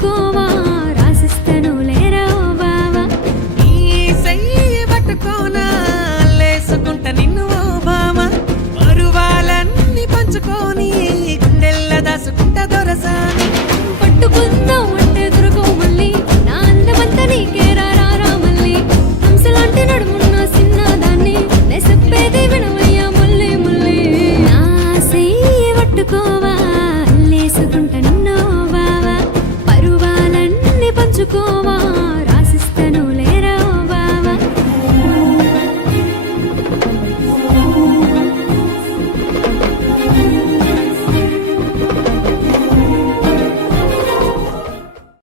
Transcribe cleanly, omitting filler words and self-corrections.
పంచుకోవా రాసిస్తను లేరా ఓ బావా ఈ చెయ్యి పట్టుకోనా లేసుకుంట నిన్ను ఓ బావ పరువాలన్నీ పంచుకొని గుండెల్ల దాసుకుంట దొరసాని పట్టుకుందాం అంటే దొరకో మళ్ళీ నా అందమంతా నీకేరా రారా మళ్ళీ హంసలాంటి నడుమున్న చిన్నదాన్ని నే చెప్పేది వినవయ్యా ముల్లి ముల్లి నా చెయ్యి పట్టుకోవా లేసుకుంట నిన్ను ఓ బావా పరువాలన్నీ పంచుకోవా రాసిస్తను లేరా ఓ బావా